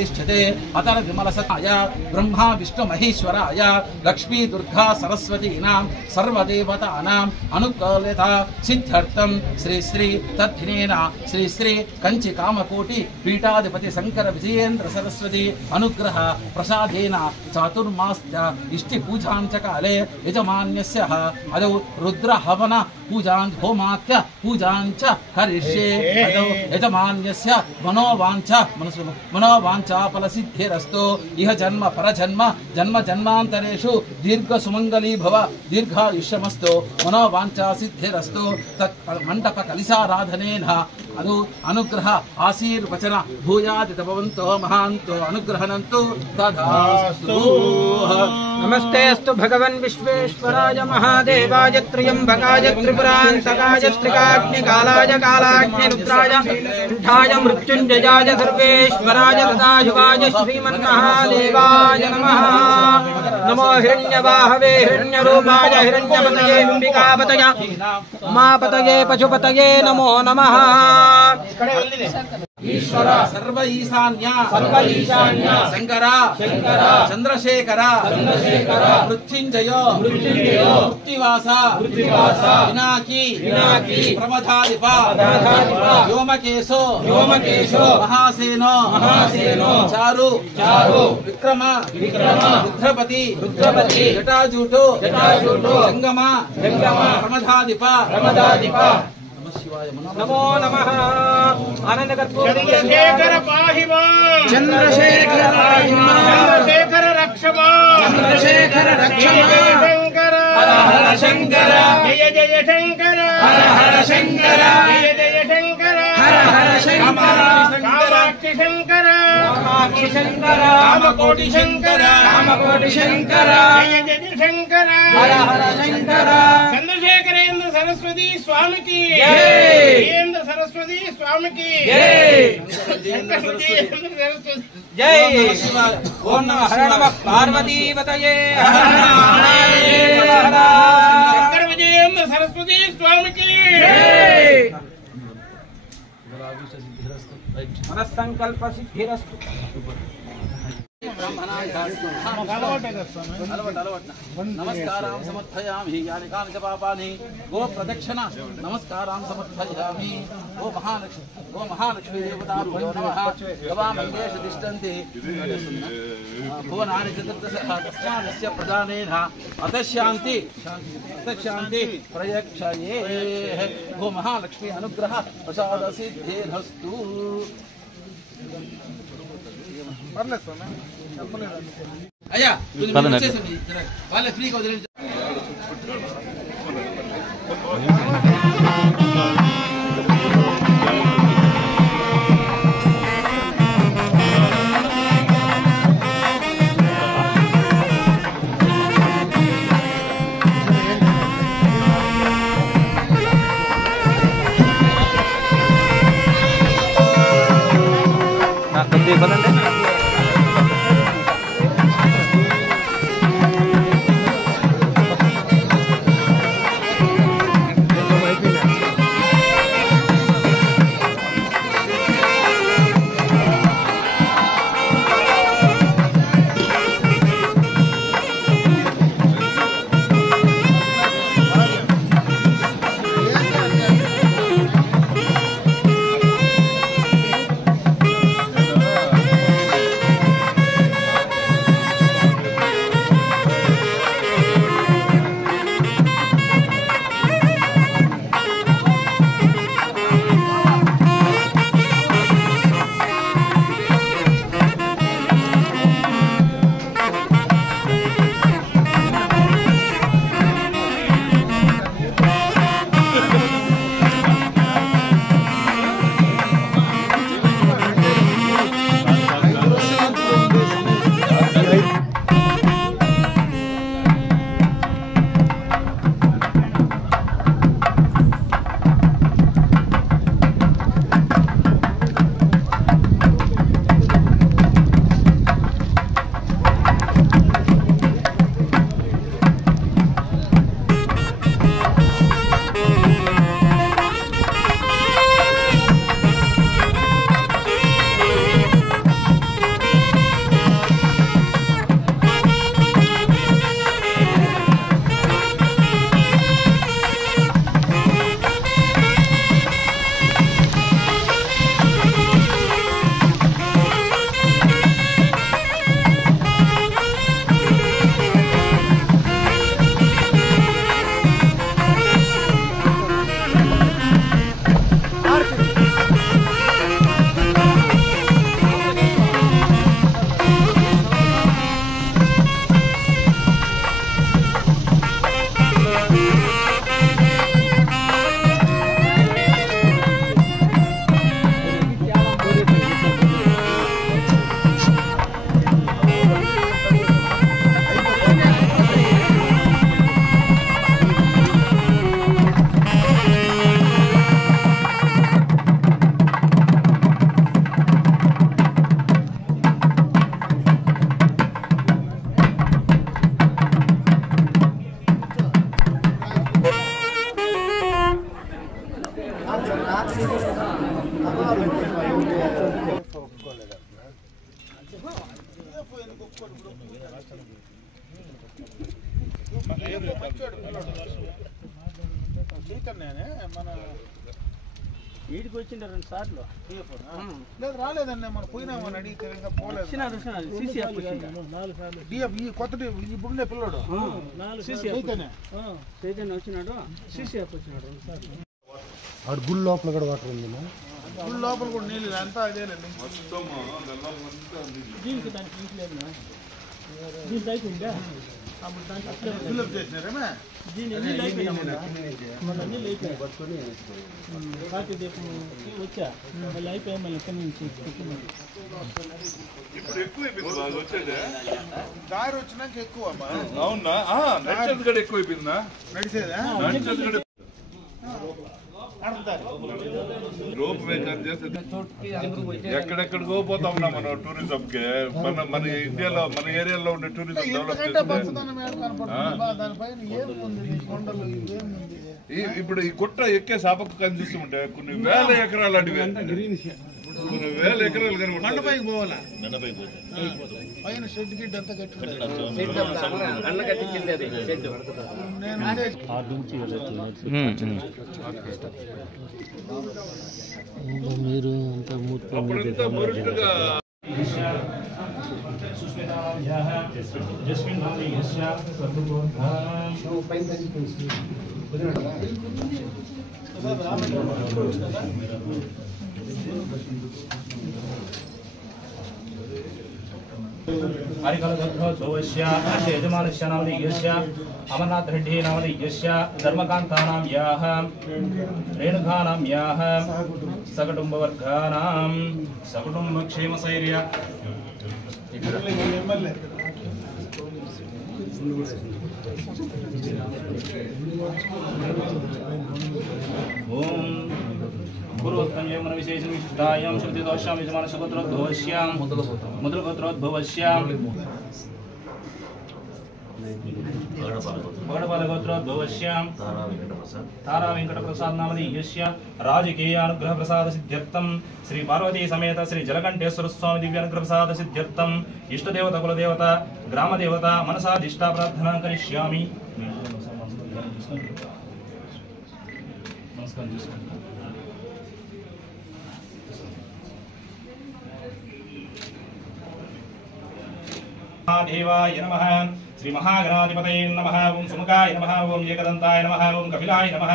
प्रतिष्ठते अतर विमलसताय ब्रह्मा विष्णु महेश्वराय लक्ष्मी दुर्गा सरस्वतीनां सर्वदेवतानाम् अनुकूलता सिद्ध्यर्थं श्री श्री तद्धिनेन श्री श्री कंचि कामकोटि पीठाधिपति शंकर विजयेन्द्र सरस्वती अनुग्रह प्रसादेन चातुर्मास्य इष्टि पूजांच काले यजमान्यस्य अदौ रुद्र हवन पूजां होमाख्य पूजांच करिष्ये अदौ यजमान्यस्य मनोवांछा फलसिद्धिरस्तु इह जन्म परजन्म जन्म जन्मांतरेषु दीर्घ सुमंगली भव दीर्घायुष्यमस्तु मनोवांछा सिद्धिरस्तु तत् मंडप कलिसाराधनेन अनु अनुग्रह आशीर्वचन भूयाति भवन्तो महान्तो अनुग्रहणन्तु तदास्तु। नमस्ते अस्तु भगवन् विश्वेश्वराय महादेवाय त्र्यंबकाय त्रिपुरान्तकाय त्रिकाग्निकालाय कालाग्निरुद्राय कंठाय मृत्युंजयाय सर्वेश्वराय तथायुगाय श्रीमन्महादेवाय नमः। नमो हिरण्यवाहवे हिरण्यरूपाय हिरण्यपतये अंबिकापतये उमापतये पशुपतये नमो नमः। ईश्वर सर्व ईशान्य शंकर चंद्रशेखर मृत्युंजय मृत्युवास विनाकी प्रमथाधिप व्योमकेशो महासेनो चारु विक्रम रुद्रपति जटाजूटो जंगम प्रमथाधिप नमो नमः। आनंद चंद्रशेखर पाहि मां चंद्रशेखर पाहि मां चंद्रशेखर रक्ष मां चंद्रशेखर रक्ष शंकर हर हर शंकर जय जय शंकर हर हर शंकर जय जय शंकर हर हर शंकर कामाक्षि शंकर कामाक्षि शंकर कामकोटि शंकर कामकोटि शंकर जय जय शंकर हर हर शंकर चंद्रशेखरेंद्र सरस्वती स्वामी की जय। विजेंद्र सरस्वती स्वामी की जय जय। ओम नमः हर नमः पार्वतीपतये हर हर महादेव हर शंकर विजयेंद्र सरस्वती स्वामी की जय। मनस्संकल्प सिद्धिरस्तु। नमस्कारां समर्पयामि यानि कानि च पापानि गो प्रदक्षिण नमस्कारां समर्पयामि गो महालक्ष्मी देवताभ्यो नमः गवामङ्गेश तिष्ठन्ति भुवनानि चतुर्दश तस्मादस्य प्रदानेन अतशान्ति प्रयक्षये गो महालक्ष्मी अनुग्रह प्रसाद सिद्धिरस्तु। అయ్యా వాళ్ళ ఫ్రీగా వదిలేదు మన వీడికి వచ్చిండ 2 సార్లు లేదు రాలేదండి మనం పోయినామని అడిగితే ఇంకా పోలేదు కొత్త ఇప్పుడుండే పిల్లడు చైతన్య వచ్చినాడు సిసిఎఫ్ వచ్చినాడు 2 సార్లు ఆడు గుడి లోపల కూడా వాటర్ ఉంది గుడి లోపల కూడా నీళ్ళు అంతా అదేలేండి దీనికి దానికి లింక్ లేదు దీనికి అయిపోయిందా అప్పుడు దానికి ఫిల్అప్ చేసినారేమే దీని నీళ్ళు అయిపోయినా మళ్ళీ నీళ్ళు అయిపోయాయి పట్టుకొని కాకి దీపం వచ్చా మళ్ళీ అయిపోయి మళ్ళీ ఎక్కడి నుంచి ఇప్పుడు ఎక్కువైపోయింది వచ్చేది దారి వచ్చినాక ఎక్కువ అవునా నడిచేది కూడా ఎక్కువైపోయిందా నడిచేదా రోప్ వే చేస్తే ఎక్కడెక్కడికో పోతా ఉన్నాం మనం టూరిజం కి మన ఇండియాలో మన ఏరియాలో ఉండే టూరిజం డెవలప్ ఇప్పుడు ఈ గుట్ట ఎక్కే సాపకు కనిపిస్తుంటే కొన్ని వేల ఎకరాలు అడివి కొన్ని వేల ఎకరాలు మండపైకి పోవాలా పైన షెడ్ గిడ్ అంతా మీరు అంతా అప్పుడంతా మురుటుగా यजमानस्य नामधेयस्य अमरनाथ रेड्डी नामधेयस्य धर्मकान्तानां याः रेणुकानां याः सकुटुम्बवर्गानां सकुटुम्बक्षेमस्थैर्य ओम पूर्वोत्तम विशेष विशिष्टायां श्रुति दोषां यजमान सुगोत्रोद्भवस्यां मुद्रगोत्रोद्भवस्यां भगडपालगोत्रोद्भवस्यां तारा वेंकटप्रसाद नामधेयस्य राजकीय अनुग्रह प्रसाद सिद्ध्यर्थं श्री पार्वती समेत श्री जलकंठेश्वर स्वामी दिव्य अनुग्रह प्रसाद सिद्ध्यर्थं इष्ट देवता कुल देवता ग्राम देवता मनसा दिष्टा प्रार्थना करिष्यामि। देवाय नमः श्री महागणाधिपतये नमः ओम सुमुखाय नमः ओम एकदंताय नमः ओम कपिलाय नमः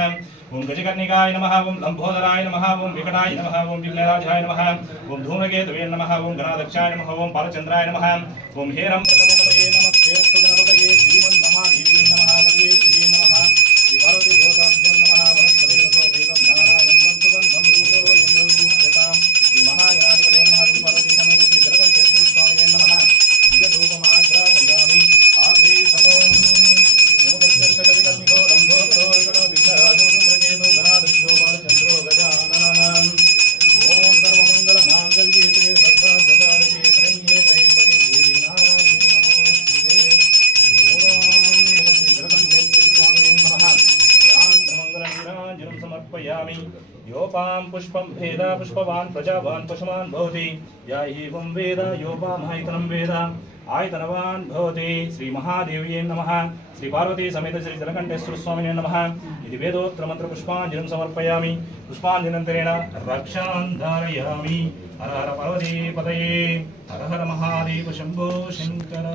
ओम गजकर्णिकाय नमः ओम लंबोदराय नमः ओम विकटाय नमः ओम विघ्नराजाय नमः ओम धूमकेतवे नमः ओम गणाध्यक्षाय नमः ओम बालचंद्राय नमः ओम हेरं प्रथमपतये नमः गणपतये श्रीमन्महादेवी नमः श्री नमः श्री पार्वती देवताभ्यो नमः वनस्पते वेदं नारायणं सुगन्धं रूपो यन्द्ररूपतां श्री महागणाधिपतये नमः श्री पार्वती समेत श्री जलकंठेश्वर स्वामिने नमः दिव्यधूपमाग्रापयामि आग्रे समों नमोकर्षकविकर्मिको लम्भोदरो विघ्नराजो धूमकेतो गणाध्यक्षो बालचन्द्रो गजाननः ओम सर्वमङ्गलमाङ्गल्ये सर्वार्थसाधके शरण्ये त्र्यम्बके देवी नारायणी नमोस्तुते ओम श्री जलकंठेश्वर स्वामिने नमः ध्यानमङ्गलनीराञ्जनं समर्पयामि योपां पुष्पं भेद पुष्पवान् प्रजावान् पशुमान् भवति या एवं वेद योपामायतनं वेद आयतनवान् भवति। श्री महादेव्यै नमः श्री पार्वती समेत श्री जलकंठेश्वर स्वामिने नमः इति वेदोक्त मंत्र पुष्पाञ्जलिं समर्पयामि। पुष्पाञ्जलिनन्तरेण रक्षां धारयामि। हर हर पार्वती पतये हर हर महादेव शंभो शंकर।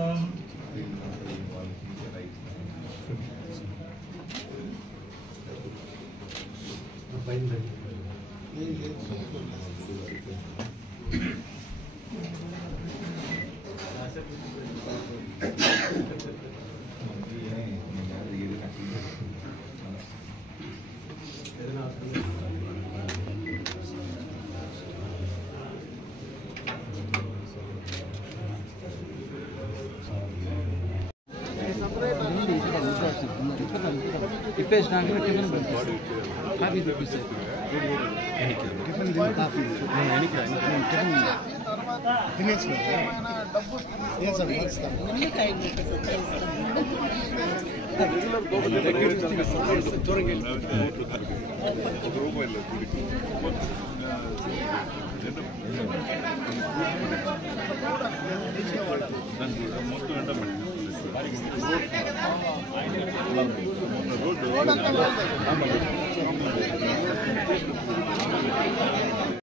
మొత్తం రోడ్డు